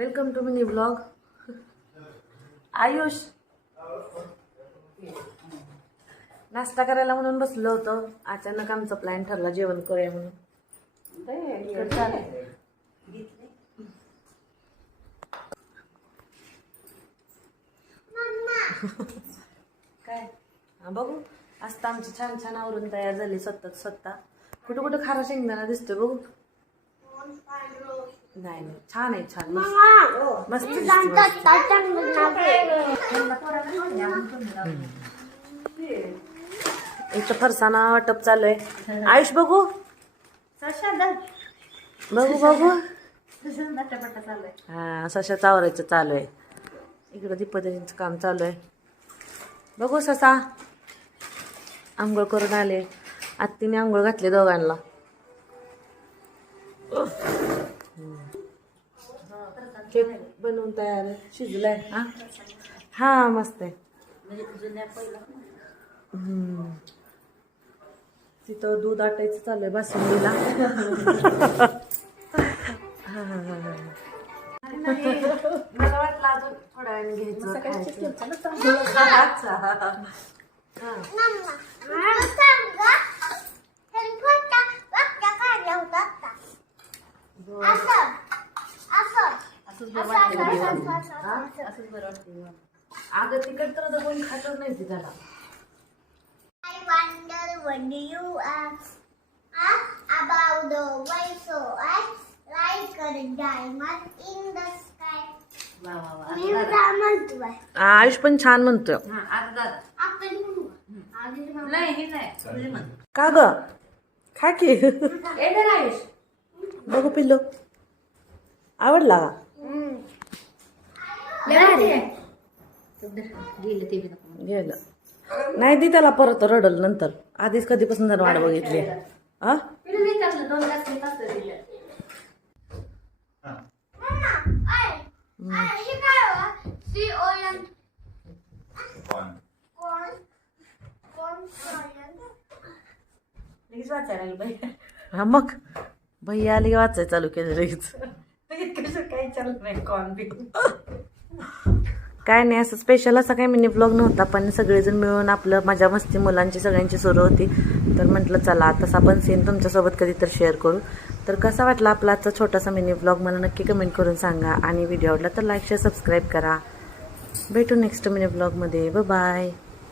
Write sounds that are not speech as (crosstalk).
Welcome to mini blog Ayush. नाश्ता करायला म्हणून बसलो होतो. अचानक आमचा प्लॅन ठरला जेवण करूया म्हणून. काय? हा बघू. आता आमची छान छान आवरून तयार झाली स्वतः स्वतः. कुठं कुठं खारा शेंगदाणा दिसतोय बघू. नाही नाही. छान आहे छान. मस्त. इथं फरसाणा वाटप चालू आहे आयुष बघू. बघू बघू. हा सशा चावरायचं चालू आहे इकडं दीपदाजींचं काम चालू आहे बघू ससा. आंघोळ करून आले. आत्तीने आंघोळ घातली दोघांना. केक बनवून तयार आहे शिजलाय हा हा मस्त आहे हम्म. तिथं दूध आटायचं चालू आहे बासुंदीला हा, हा, हा, हा. मला वाटलं अजून थोड्या घ्यायचं खायचं. अगं तिकड तर कोण खातच नाही ती त्याला I wonder what do you ask, ask about the way so I like a diamond in the sky. मी म्हणतोय आयुष पण छान म्हणतोय आपण म्हणू. आधी का ग खा की बघू पिल्लो आवडला का गेलं नाही दी त्याला परत रडल नंतर. आधीच कधीपासून जर वाट बघितली हे. हा मग? भैया आली वाचाय चालू केलं लगेच. (laughs) काय नाही असं स्पेशल असा काही मिनी ब्लॉग नव्हता पण सगळेजण मिळून आपलं मजा मस्ती मुलांची सगळ्यांची सुरू होती. तर म्हटलं चला तसा पण सीन तुमच्यासोबत कधी तर शेअर करू. तर कसा वाटला आपला आजचा छोटासा मिनी ब्लॉग मला नक्की कमेंट करून सांगा. आणि व्हिडिओ आवडला तर लाईक शेअर सबस्क्राईब करा. भेटू नेक्स्ट मिनी ब्लॉगमध्ये बाय